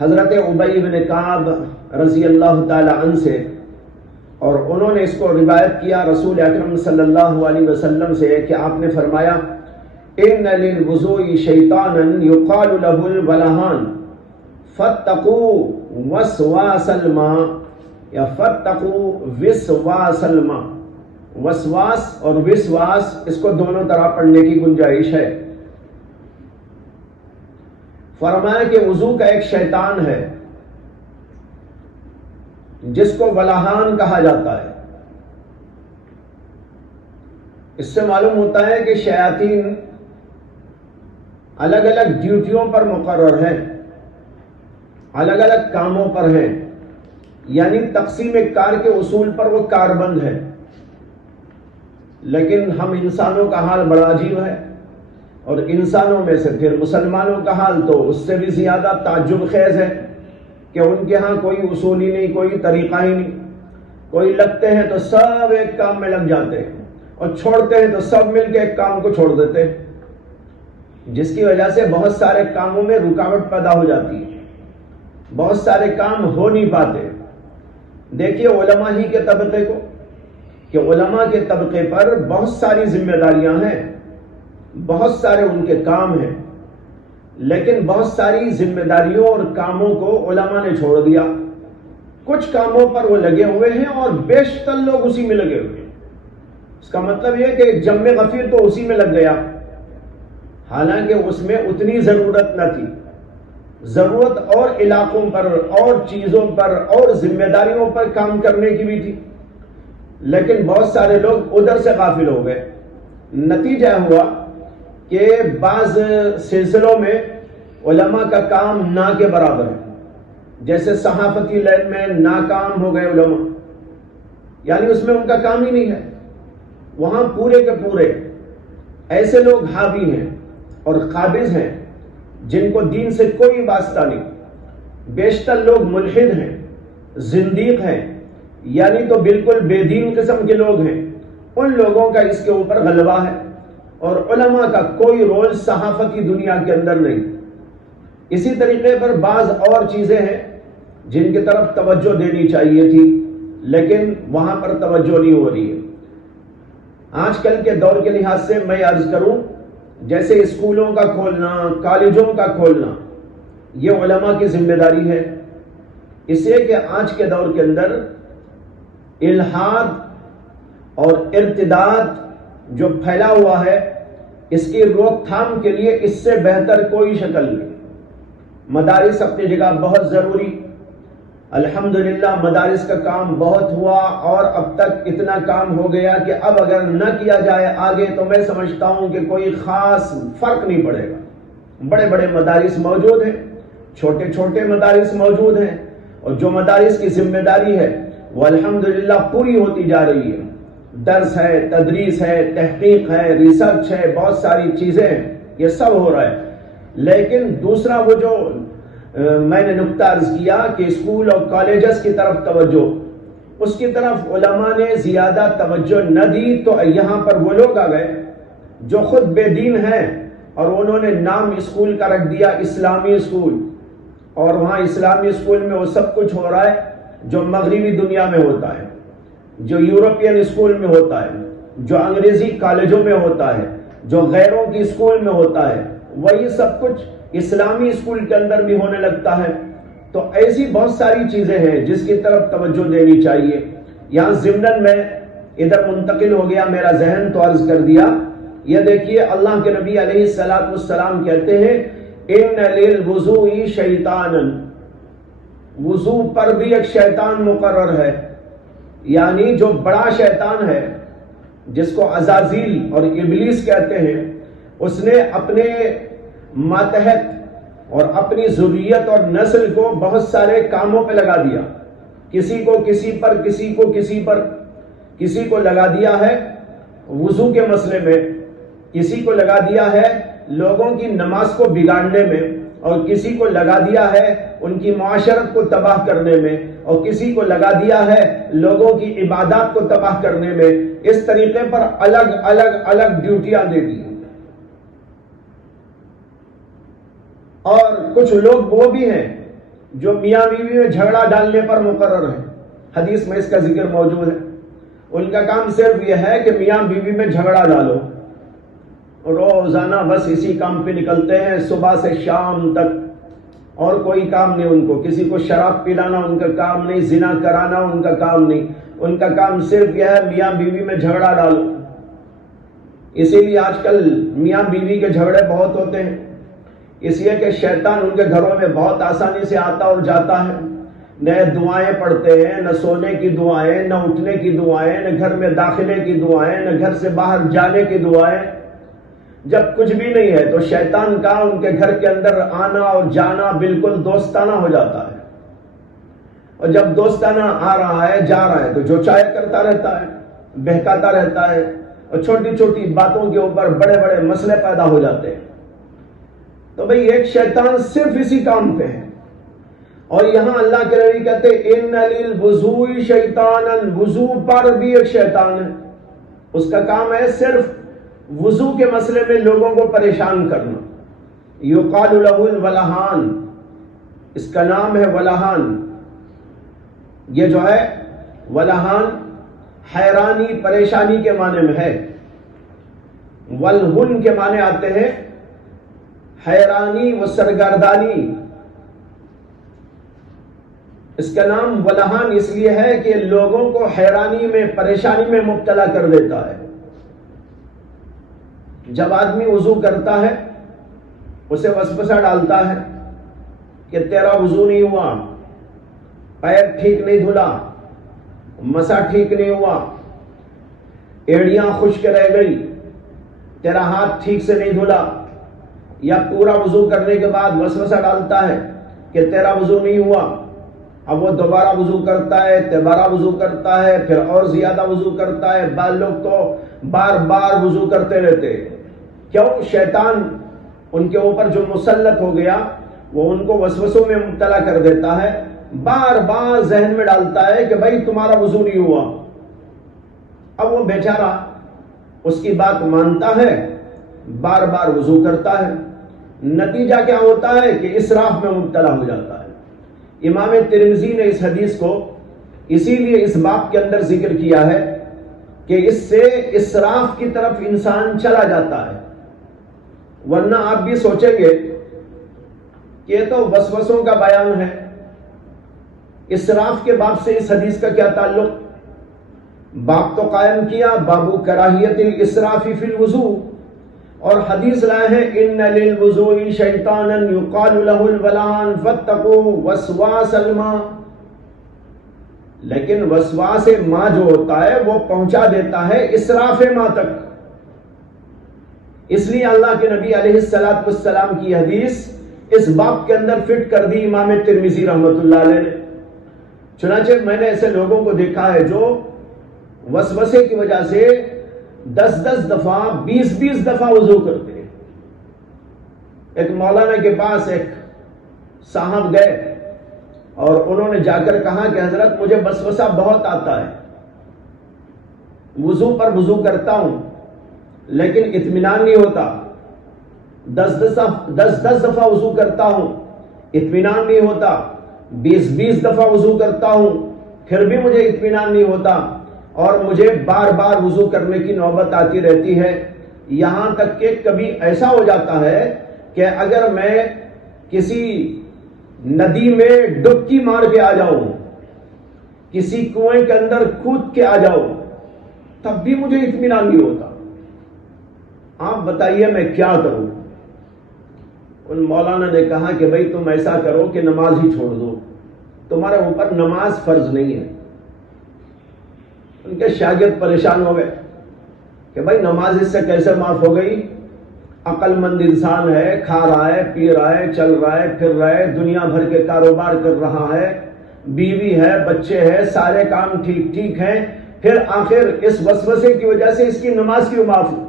حضرت ابی بن کعب رضی اللہ تعالی عنہ سے، اور انہوں نے اس کو روایت کیا رسول اکرم صلی اللہ علیہ وسلم سے کہ آپ نے فرمایا ان للوضوء شیطانا یقال له الولہان فاتقوا وسواس الماء یا فاتقوا وسواس الماء۔ وسواس اور وسواس اس کو دونوں طرح پڑھنے کی گنجائش ہے۔ فرمایا کہ وضو کا ایک شیطان ہے جس کو ولہان کہا جاتا ہے۔ اس سے معلوم ہوتا ہے کہ شیاطین الگ الگ ڈیوٹیوں پر مقرر ہیں، الگ الگ کاموں پر ہیں، یعنی تقسیم کار کے اصول پر وہ کاربند ہے۔ لیکن ہم انسانوں کا حال بڑا عجیب ہے، اور انسانوں میں سے پھر مسلمانوں کا حال تو اس سے بھی زیادہ تعجب خیز ہے کہ ان کے ہاں کوئی اصول ہی نہیں، کوئی طریقہ ہی نہیں۔ کوئی لگتے ہیں تو سب ایک کام میں لگ جاتے ہیں، اور چھوڑتے ہیں تو سب مل کے ایک کام کو چھوڑ دیتے ہیں، جس کی وجہ سے بہت سارے کاموں میں رکاوٹ پیدا ہو جاتی ہے، بہت سارے کام ہو نہیں پاتے۔ دیکھیے علماء ہی کے طبقے کو، کہ علماء کے طبقے پر بہت ساری ذمہ داریاں ہیں، بہت سارے ان کے کام ہیں، لیکن بہت ساری ذمہ داریوں اور کاموں کو علماء نے چھوڑ دیا۔ کچھ کاموں پر وہ لگے ہوئے ہیں اور بیشتر لوگ اسی میں لگے ہوئے ہیں۔ اس کا مطلب یہ کہ جم غفیر تو اسی میں لگ گیا، حالانکہ اس میں اتنی ضرورت نہ تھی۔ ضرورت اور علاقوں پر اور چیزوں پر اور ذمہ داریوں پر کام کرنے کی بھی تھی، لیکن بہت سارے لوگ ادھر سے غافل ہو گئے۔ نتیجہ ہوا کہ بعض سلسلوں میں علماء کا کام نہ کے برابر ہے، جیسے صحافتی لائن میں ناکام ہو گئے علماء، یعنی اس میں ان کا کام ہی نہیں ہے۔ وہاں پورے کے پورے ایسے لوگ حاوی ہیں اور قابض ہیں جن کو دین سے کوئی واسطہ نہیں۔ بیشتر لوگ ملحد ہیں، زندیق ہیں، یعنی تو بالکل بے دین قسم کے لوگ ہیں۔ ان لوگوں کا اس کے اوپر غلبہ ہے، اور علماء کا کوئی رول صحافتی دنیا کے اندر نہیں۔ اسی طریقے پر بعض اور چیزیں ہیں جن کی طرف توجہ دینی چاہیے تھی، لیکن وہاں پر توجہ نہیں ہو رہی ہے۔ آج کل کے دور کے لحاظ سے میں عرض کروں، جیسے اسکولوں کا کھولنا، کالجوں کا کھولنا، یہ علماء کی ذمہ داری ہے، اس لیے کہ آج کے دور کے اندر الحاد اور ارتداد جو پھیلا ہوا ہے، اس کی روک تھام کے لیے اس سے بہتر کوئی شکل نہیں۔ مدارس اپنی جگہ بہت ضروری، الحمدللہ مدارس کا کام بہت ہوا، اور اب تک اتنا کام ہو گیا کہ اب اگر نہ کیا جائے آگے تو میں سمجھتا ہوں کہ کوئی خاص فرق نہیں پڑے گا۔ بڑے بڑے مدارس موجود ہیں، چھوٹے چھوٹے مدارس موجود ہیں، اور جو مدارس کی ذمہ داری ہے وہ الحمدللہ پوری ہوتی جا رہی ہے۔ درس ہے، تدریس ہے، تحقیق ہے، ریسرچ ہے، بہت ساری چیزیں ہیں، یہ سب ہو رہا ہے۔ لیکن دوسرا وہ جو میں نے نقطہ عرض کیا کہ اسکول اور کالجز کی طرف توجہ، اس کی طرف علماء نے زیادہ توجہ نہ دی، تو یہاں پر وہ لوگ آ گئے جو خود بے دین ہیں، اور انہوں نے نام اسکول کا رکھ دیا اسلامی اسکول، اور وہاں اسلامی اسکول میں وہ سب کچھ ہو رہا ہے جو مغربی دنیا میں ہوتا ہے، جو یورپین اسکول میں ہوتا ہے، جو انگریزی کالجوں میں ہوتا ہے، جو غیروں کی اسکول میں ہوتا ہے، وہی سب کچھ اسلامی اسکول کے اندر بھی ہونے لگتا ہے۔ تو ایسی بہت ساری چیزیں ہیں جس کی طرف توجہ دینی چاہیے۔ یہاں ضمناً میں ادھر منتقل ہو گیا، میرا ذہن تو عرض کر دیا۔ یہ دیکھیے اللہ کے نبی علیہ الصلوۃ والسلام کہتے ہیں ان للوضوء شیطانا، وضو پر بھی ایک شیطان مقرر ہے، یعنی جو بڑا شیطان ہے جس کو عزازیل اور ابلیس کہتے ہیں، اس نے اپنے ماتحت اور اپنی ذریت اور نسل کو بہت سارے کاموں پہ لگا دیا، کسی کو کسی پر، کسی کو کسی پر، کسی کو لگا دیا ہے وضو کے مسئلے میں، کسی کو لگا دیا ہے لوگوں کی نماز کو بگاڑنے میں، اور کسی کو لگا دیا ہے ان کی معاشرت کو تباہ کرنے میں، اور کسی کو لگا دیا ہے لوگوں کی عبادات کو تباہ کرنے میں۔ اس طریقے پر الگ الگ الگ ڈیوٹیاں دے دی۔ اور کچھ لوگ وہ بھی ہیں جو میاں بیوی میں جھگڑا ڈالنے پر مقرر ہیں، حدیث میں اس کا ذکر موجود ہے، ان کا کام صرف یہ ہے کہ میاں بیوی میں جھگڑا ڈالو، روزانہ بس اسی کام پہ نکلتے ہیں صبح سے شام تک، اور کوئی کام نہیں ان کو، کسی کو شراب پلانا ان کا کام نہیں، زنا کرانا ان کا کام نہیں، ان کا کام صرف یہ ہے میاں بیوی میں جھگڑا ڈالو۔ اسی لیے آج کل میاں بیوی کے جھگڑے بہت ہوتے ہیں، اس لیے کہ شیطان ان کے گھروں میں بہت آسانی سے آتا اور جاتا ہے، نہ دعائیں پڑھتے ہیں، نہ سونے کی دعائیں، نہ اٹھنے کی دعائیں، نہ گھر میں داخلے کی دعائیں، نہ گھر سے باہر جانے کی دعائیں۔ جب کچھ بھی نہیں ہے تو شیطان کا ان کے گھر کے اندر آنا اور جانا بالکل دوستانہ ہو جاتا ہے، اور جب دوستانہ آ رہا ہے جا رہا ہے تو جو چاہے کرتا رہتا ہے، بہکاتا رہتا ہے، اور چھوٹی چھوٹی باتوں کے اوپر بڑے بڑے مسئلے پیدا ہو جاتے ہیں۔ تو بھئی ایک شیطان صرف اسی کام پہ ہے، اور یہاں اللہ کے نبی کہتے ان للوضوء شیطانا، وضو پر بھی ایک شیطان ہے، اس کا کام ہے صرف وضو کے مسئلے میں لوگوں کو پریشان کرنا۔ یقال له الولہان، اس کا نام ہے ولہان۔ یہ جو ہے ولہان حیرانی پریشانی کے معنی میں ہے، ولہن کے معنی آتے ہیں حیرانی و سرگردانی۔ اس کا نام ولہان اس لیے ہے کہ لوگوں کو حیرانی میں پریشانی میں مبتلا کر دیتا ہے۔ جب آدمی وضو کرتا ہے اسے وسوسہ ڈالتا ہے کہ تیرا وضو نہیں ہوا، پیر ٹھیک نہیں دھلا، مسا ٹھیک نہیں ہوا، ایڑیاں خشک رہ گئی، تیرا ہاتھ ٹھیک سے نہیں دھلا، یا پورا وضو کرنے کے بعد وسوسہ ڈالتا ہے کہ تیرا وضو نہیں ہوا، اب وہ دوبارہ وضو کرتا ہے، دوبارہ وضو کرتا ہے، پھر اور زیادہ وضو کرتا ہے۔ بعض لوگ تو بار بار وضو کرتے رہتے، کیوں؟ شیطان ان کے اوپر جو مسلط ہو گیا وہ ان کو وسوسوں میں مبتلا کر دیتا ہے، بار بار ذہن میں ڈالتا ہے کہ بھائی تمہارا وضو نہیں ہوا۔ اب وہ بیچارہ اس کی بات مانتا ہے، بار بار وضو کرتا ہے، نتیجہ کیا ہوتا ہے کہ اسراف میں مبتلا ہو جاتا ہے۔ امام ترمذی نے اس حدیث کو اسی لیے اس باب کے اندر ذکر کیا ہے کہ اس سے اسراف کی طرف انسان چلا جاتا ہے، ورنہ آپ بھی سوچیں گے کہ یہ تو وسوسوں کا بیان ہے، اسراف کے باب سے اس حدیث کا کیا تعلق؟ باب تو قائم کیا بابو کراہیت الاسراف فی الوضوء، اور حدیث لائے ہیں ان للوضوء شیطانا یقال له الولہان فاتقوا وسواس الماء، لیکن وسواس ماء جو ہوتا ہے وہ پہنچا دیتا ہے اسراف ماء تک۔ اس لیے اللہ کے نبی علیہ السلام کی حدیث اس باب کے اندر فٹ کر دی امام ترمذی رحمۃ اللہ علیہ نے۔ چنانچہ میں نے ایسے لوگوں کو دیکھا ہے جو وسوسے کی وجہ سے 10 دفعہ 20 دفعہ وضو کرتے ہیں۔ ایک مولانا کے پاس ایک صاحب گئے اور انہوں نے جا کر کہا کہ حضرت مجھے وسوسہ بہت آتا ہے، وضو پر وضو کرتا ہوں لیکن اطمینان نہیں ہوتا، 10 دفعہ وضو کرتا ہوں اطمینان نہیں ہوتا، 20 دفعہ وضو کرتا ہوں پھر بھی مجھے اطمینان نہیں ہوتا، اور مجھے بار بار وضو کرنے کی نوبت آتی رہتی ہے، یہاں تک کہ کبھی ایسا ہو جاتا ہے کہ اگر میں کسی ندی میں ڈبکی مار کے آ جاؤں، کسی کنویں کے اندر کود کے آ جاؤں، تب بھی مجھے اطمینان نہیں ہوتا۔ آپ بتائیے میں کیا کروں؟ ان مولانا نے کہا کہ بھئی تم ایسا کرو کہ نماز ہی چھوڑ دو، تمہارے اوپر نماز فرض نہیں ہے۔ ان کے شاگرد پریشان ہو گئے کہ بھئی نماز اس سے کیسے معاف ہو گئی؟ عقل مند انسان ہے، کھا رہا ہے، پی رہا ہے، چل رہا ہے، پھر رہا ہے، دنیا بھر کے کاروبار کر رہا ہے، بیوی ہے، بچے ہیں، سارے کام ٹھیک ہیں، پھر آخر اس وسوسے کی وجہ سے اس کی نماز کیوں معاف ہو؟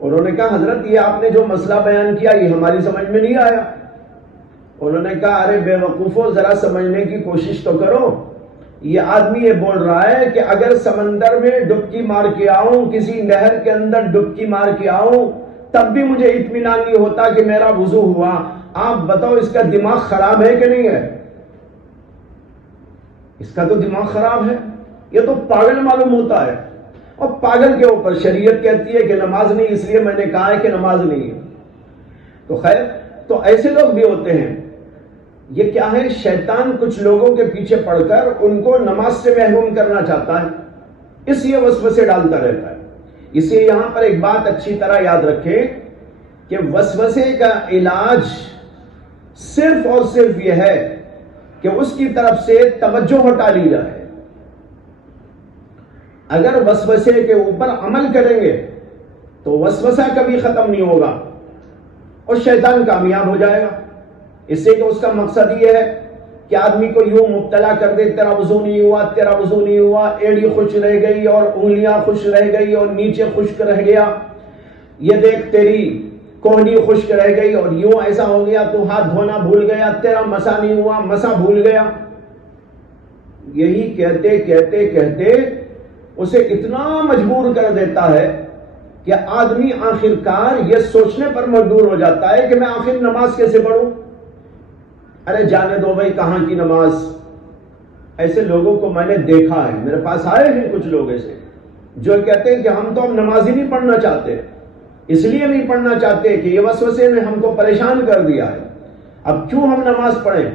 انہوں نے کہا حضرت یہ آپ نے جو مسئلہ بیان کیا یہ ہماری سمجھ میں نہیں آیا۔ انہوں نے کہا ارے بے وقوفو ذرا سمجھنے کی کوشش تو کرو، یہ آدمی یہ بول رہا ہے کہ اگر سمندر میں ڈبکی مار کے آؤں، کسی نہر کے اندر ڈبکی مار کے آؤں، تب بھی مجھے اطمینان نہیں ہوتا کہ میرا وضو ہوا، آپ بتاؤ اس کا دماغ خراب ہے کہ نہیں ہے؟ اس کا تو دماغ خراب ہے، یہ تو پاگل معلوم ہوتا ہے. اور پاگل کے اوپر شریعت کہتی ہے کہ نماز نہیں، اس لیے میں نے کہا ہے کہ نماز نہیں ہے. تو خیر، تو ایسے لوگ بھی ہوتے ہیں. یہ کیا ہے؟ شیطان کچھ لوگوں کے پیچھے پڑ کر ان کو نماز سے محروم کرنا چاہتا ہے، اس لیے وسوسے ڈالتا رہتا ہے. اس لیے یہاں پر ایک بات اچھی طرح یاد رکھیں کہ وسوسے کا علاج صرف اور صرف یہ ہے کہ اس کی طرف سے توجہ ہٹا لی جائے. اگر وسوسے کے اوپر عمل کریں گے تو وسوسہ کبھی ختم نہیں ہوگا اور شیطان کامیاب ہو جائے گا. اس سے کہ اس کا مقصد یہ ہے کہ آدمی کو یوں مبتلا کر دے، تیرا وضو نہیں ہوا، تیرا وضو نہیں ہوا، ایڑی خشک رہ گئی اور انگلیاں خشک رہ گئی اور نیچے خشک رہ گیا، یہ دیکھ تیری کوہنی خشک رہ گئی اور یوں ایسا ہو گیا، تو ہاتھ دھونا بھول گیا، تیرا مسا نہیں ہوا، مسا بھول گیا. یہی کہتے کہتے کہتے اسے اتنا مجبور کر دیتا ہے کہ آدمی آخرکار یہ سوچنے پر مجبور ہو جاتا ہے کہ میں آخر نماز کیسے پڑھوں. ارے جانے دو بھائی، کہاں کی نماز. ایسے لوگوں کو میں نے دیکھا ہے، میرے پاس آئے ہیں کچھ لوگ ایسے جو کہتے ہیں کہ ہم تو اب نماز ہی نہیں پڑھنا چاہتے، اس لیے نہیں پڑھنا چاہتے کہ یہ وسوسے نے ہم کو پریشان کر دیا ہے، اب کیوں ہم نماز پڑھیں.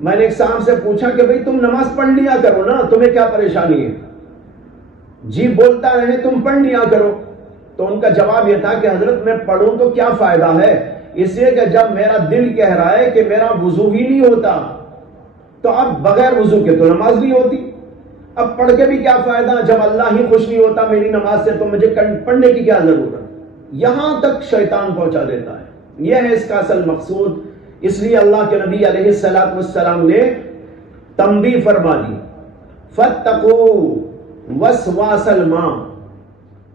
میں نے ایک صاحب سے پوچھا کہ بھئی تم نماز پڑھ لیا کرو نا، تمہیں کیا پریشانی ہے؟ جی بولتا رہے تم پڑھ لیا کرو. تو ان کا جواب یہ تھا کہ حضرت میں پڑھوں تو کیا فائدہ ہے، اس لیے کہ جب میرا دل کہہ رہا ہے کہ میرا وضو ہی نہیں ہوتا تو اب بغیر وضو کے تو نماز نہیں ہوتی، اب پڑھ کے بھی کیا فائدہ، جب اللہ ہی خوش نہیں ہوتا میری نماز سے تو مجھے پڑھنے کی کیا ضرورت. یہاں تک شیطان پہنچا دیتا ہے. یہ ہے اس کا اصل مقصود. اس لیے اللہ کے نبی علیہ الصلوۃ والسلام نے تنبیہ فرما دی، فاتقوا وسواس الماء،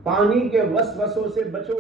پانی کے وسوسوں سے بچو.